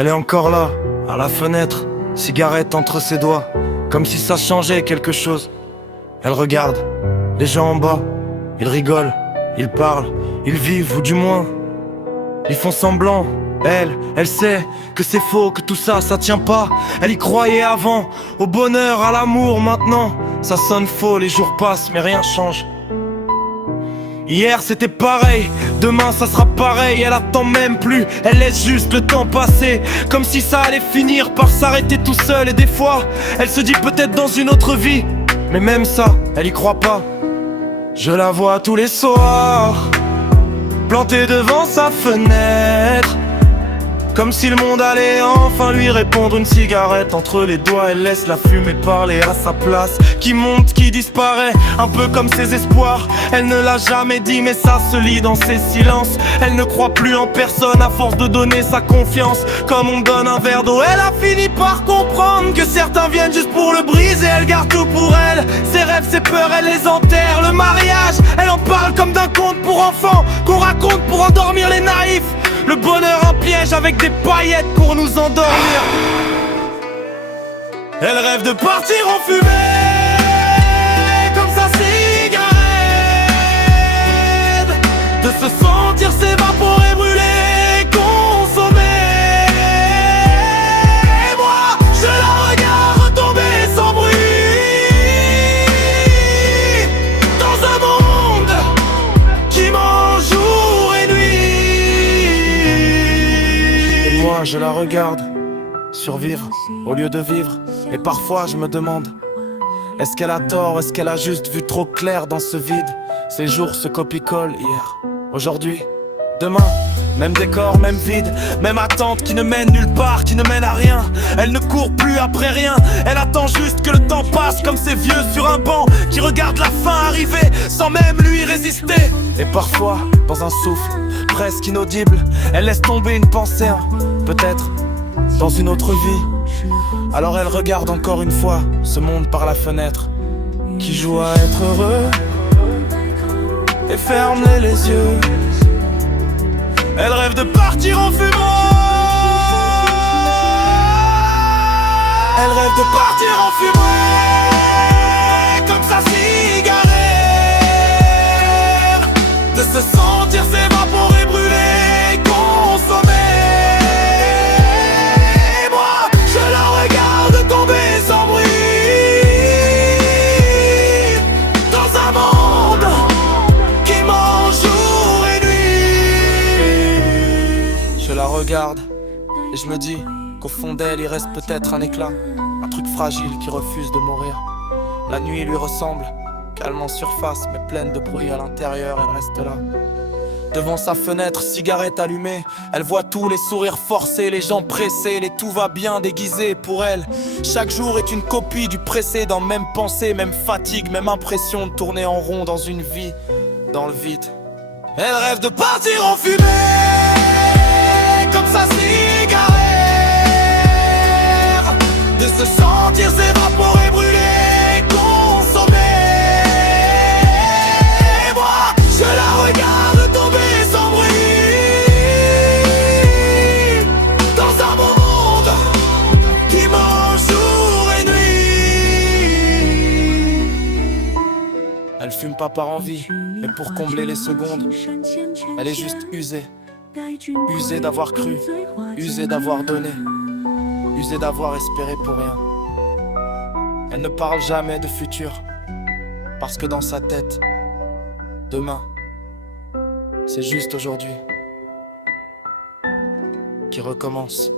Elle est encore là, à la fenêtre, cigarette entre ses doigts, comme si ça changeait quelque chose. Elle regarde, les gens en bas, ils rigolent, ils parlent, ils vivent, ou du moins, ils font semblant. Elle sait que c'est faux, que tout ça, ça tient pas. Elle y croyait avant, au bonheur, à l'amour, maintenant. Ça sonne faux, les jours passent, mais rien change. Hier c'était pareil, demain ça sera pareil. Elle attend même plus, elle laisse juste le temps passer, comme si ça allait finir par s'arrêter tout seul. Et des fois, elle se dit peut-être dans une autre vie, mais même ça, elle y croit pas. Je la vois tous les soirs, plantée devant sa fenêtre, comme si le monde allait enfin lui répondre. Une cigarette entre les doigts, elle laisse la fumée parler à sa place, qui monte, qui disparaît, un peu comme ses espoirs. Elle ne l'a jamais dit, mais ça se lit dans ses silences. Elle ne croit plus en personne à force de donner sa confiance, comme on donne un verre d'eau. Elle a fini par comprendre que certains viennent juste pour le briser. Elle garde tout pour elle, ses rêves, ses peurs, elle les enterre. Le mariage, elle en parle comme d'un conte pour enfants, qu'on raconte pour endormir les naïfs. Le bonheur un piège avec des paillettes pour nous endormir. Elle rêve de partir en fumée, comme sa cigarette, de se sentir s'évaporer, brûler, consommer. Et moi, je la regarde tomber sans bruit, dans un monde qui mange jour et nuit. Et moi, je la regarde survivre au lieu de vivre. Et parfois je me demande, est-ce qu'elle a tort, est-ce qu'elle a juste vu trop clair dans ce vide? Ces jours se copie-collent, hier, aujourd'hui, demain. Même décor, même vide, même attente qui ne mène nulle part, qui ne mène à rien. Elle ne court plus après rien, elle attend juste que le temps passe, comme ces vieux sur un banc qui regardent la fin arriver sans même lui résister. Et parfois, dans un souffle presque inaudible, elle laisse tomber une pensée, peut-être dans une autre vie. Alors elle regarde encore une fois ce monde par la fenêtre, qui joue à être heureux et ferme les yeux. Elle rêve de partir en fumant, elle rêve de partir en fumée, comme sa cigarette, de se sentir s'évaporer, brûler, consommer. Regarde, et je me dis qu'au fond d'elle il reste peut-être un éclat, un truc fragile qui refuse de mourir. La nuit lui ressemble, calme en surface mais pleine de bruit à l'intérieur. Elle reste là, devant sa fenêtre, cigarette allumée. Elle voit tous les sourires forcés, les gens pressés, les tout va bien déguisés. Pour elle, chaque jour est une copie du précédent. Même pensée, même fatigue, même impression de tourner en rond dans une vie, dans le vide. Elle rêve de partir en fumée, comme sa cigarette, de se sentir s'évaporer, brûler, consommer. Et moi, je la regarde tomber sans bruit, dans un monde qui mange jour et nuit. Elle fume pas par envie, mais pour combler les secondes. Elle est juste usée. Usé d'avoir cru, usé d'avoir donné, usé d'avoir espéré pour rien. Elle ne parle jamais de futur, parce que dans sa tête, demain, c'est juste aujourd'hui qui recommence.